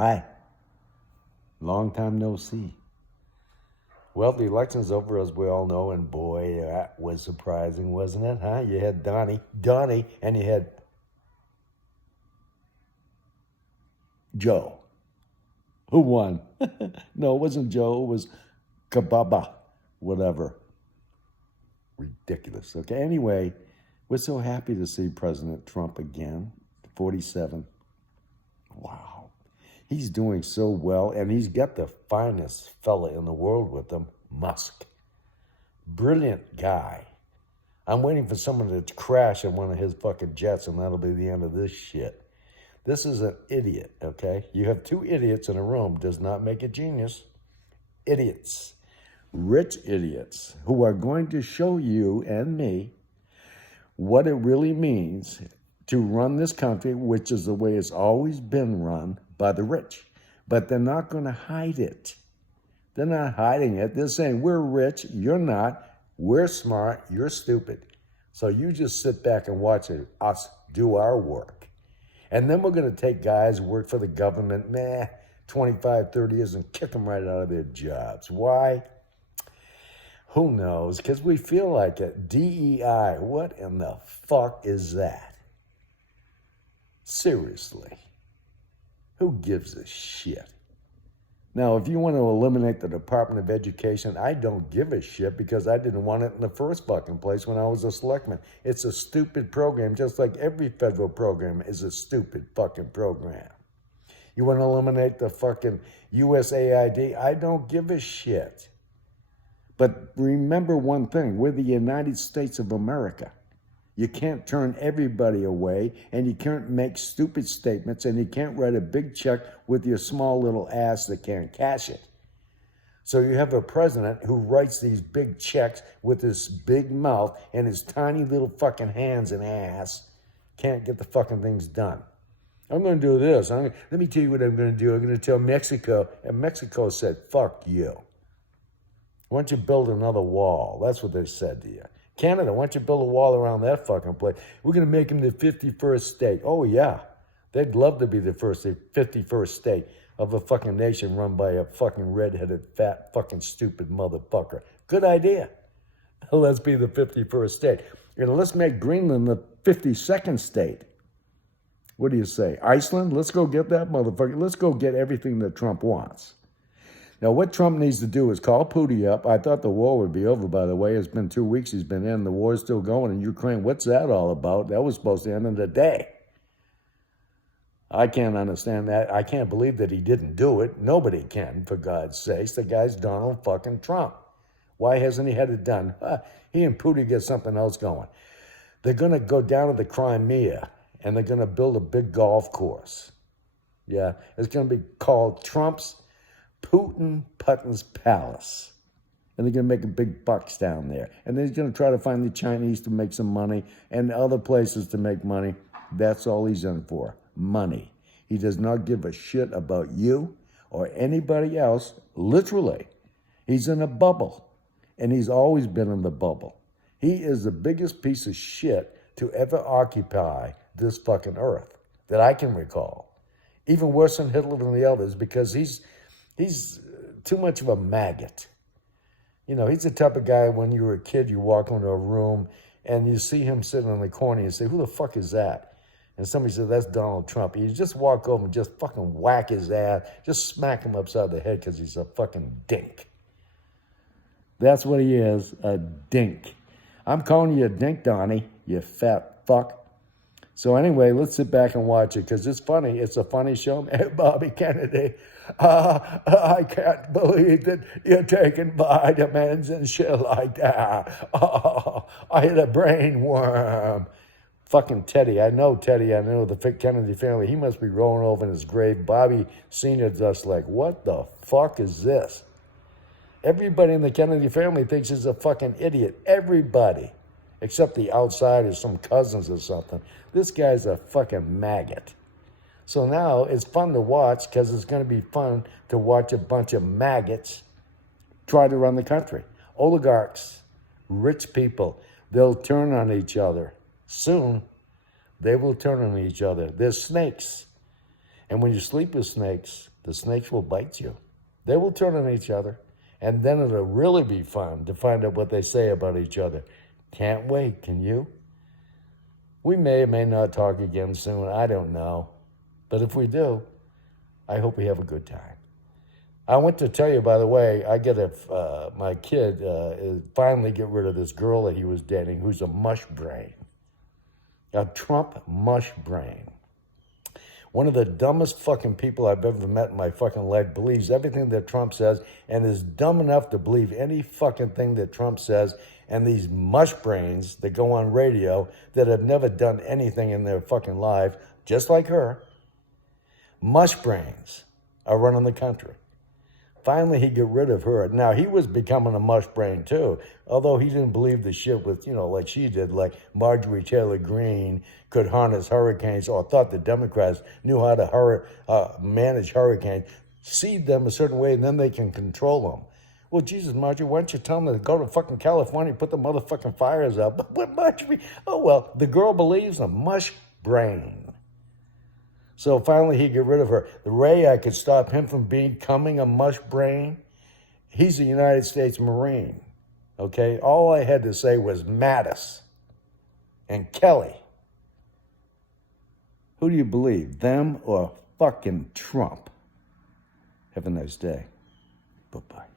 Hi. Long time no see. Well, the election's over, as we all know, and boy, that was surprising, wasn't it? Huh? You had Donnie, and you had Joe. Who won? No, it wasn't Joe. It was Kababa, whatever. Ridiculous. Okay, anyway, we're so happy to see President Trump again, 47. Wow. He's doing so well, and he's got the finest fella in the world with him, Musk. Brilliant guy. I'm waiting for someone to crash in one of his fucking jets, and that'll be the end of this shit. This is an idiot, okay? You have two idiots in a room, does not make a genius. Idiots. Rich idiots who are going to show you and me what it really means to run this country, which is the way it's always been run, by the rich. But they're not going to hide it. They're not hiding it. They're saying, we're rich, you're not. We're smart, you're stupid. So you just sit back and watch us do our work. And then we're going to take guys who work for the government, 25, 30 years, and kick them right out of their jobs. Why? Who knows? Because we feel like it. DEI, what in the fuck is that? Seriously. Who gives a shit? Now, if you want to eliminate the Department of Education, I don't give a shit because I didn't want it in the first fucking place when I was a selectman. It's a stupid program, just like every federal program is a stupid fucking program. You want to eliminate the fucking USAID? I don't give a shit. But remember one thing, we're the United States of America. You can't turn everybody away, and you can't make stupid statements, and you can't write a big check with your small little ass that can't cash it. So you have a president who writes these big checks with his big mouth and his tiny little fucking hands and ass, can't get the fucking things done. I'm going to do this. Let me tell you what I'm going to do. I'm going to tell Mexico, and Mexico said, fuck you. Why don't you build another wall? That's what they said to you. Canada, why don't you build a wall around that fucking place? We're going to make them the 51st state. Oh, yeah. They'd love to be the 51st state of a fucking nation run by a fucking redheaded, fat, fucking stupid motherfucker. Good idea. Let's be the 51st state. And let's make Greenland the 52nd state. What do you say? Iceland? Let's go get that motherfucker. Let's go get everything that Trump wants. Now, what Trump needs to do is call Putin up. I thought the war would be over, by the way. It's been 2 weeks he's been in. The war's still going in Ukraine. What's that all about? That was supposed to end in a day. I can't understand that. I can't believe that he didn't do it. Nobody can, for God's sakes. The guy's Donald fucking Trump. Why hasn't he had it done? He and Putin get something else going. They're going to go down to the Crimea, and they're going to build a big golf course. Yeah, it's going to be called Putin's Palace. And they're going to make a big bucks down there. And then he's going to try to find the Chinese to make some money and other places to make money. That's all he's in for, money. He does not give a shit about you or anybody else, literally. He's in a bubble, and he's always been in the bubble. He is the biggest piece of shit to ever occupy this fucking earth that I can recall. Even worse than Hitler and the others, because he's too much of a maggot. You know, he's the type of guy when you were a kid, you walk into a room and you see him sitting in the corner and you say, who the fuck is that? And somebody says, that's Donald Trump. You just walk over and just fucking whack his ass, just smack him upside the head because he's a fucking dink. That's what he is, a dink. I'm calling you a dink, Donnie, you fat fuck. So anyway, let's sit back and watch it because it's funny. It's a funny show. Hey, Bobby Kennedy, I can't believe that you're taking vitamins and shit like that. Oh, I had a brain worm. Fucking Teddy. I know the Kennedy family. He must be rolling over in his grave. Bobby Sr. just like, what the fuck is this? Everybody in the Kennedy family thinks he's a fucking idiot. Everybody. Except the outsiders, some cousins or something. This guy's a fucking maggot. So now it's fun to watch because it's going to be fun to watch a bunch of maggots try to run the country. Oligarchs, rich people, they'll turn on each other. Soon, they will turn on each other. They're snakes. And when you sleep with snakes, the snakes will bite you. They will turn on each other. And then it'll really be fun to find out what they say about each other. Can't wait, can you? We may or may not talk again soon. I don't know. But if we do, I hope we have a good time. I want to tell you, by the way, my kid finally get rid of this girl that he was dating who's a mush brain. A Trump mush brain. One of the dumbest fucking people I've ever met in my fucking life believes everything that Trump says and is dumb enough to believe any fucking thing that Trump says. And these mush brains that go on radio that have never done anything in their fucking life, just like her, mush brains are running the country. Finally, he got rid of her. Now, he was becoming a mush brain, too, although he didn't believe the shit with, like she did, like Marjorie Taylor Greene could harness hurricanes or thought the Democrats knew how to manage hurricanes, seed them a certain way, and then they can control them. Well, Jesus, Marjorie, why don't you tell them to go to fucking California and put the motherfucking fires out? But what, Marjorie? Oh, well, the girl believes in mush brain. So finally, he got rid of her. The way I could stop him from becoming a mush brain, he's a United States Marine, okay? All I had to say was Mattis and Kelly. Who do you believe, them or fucking Trump? Have a nice day. Bye-bye.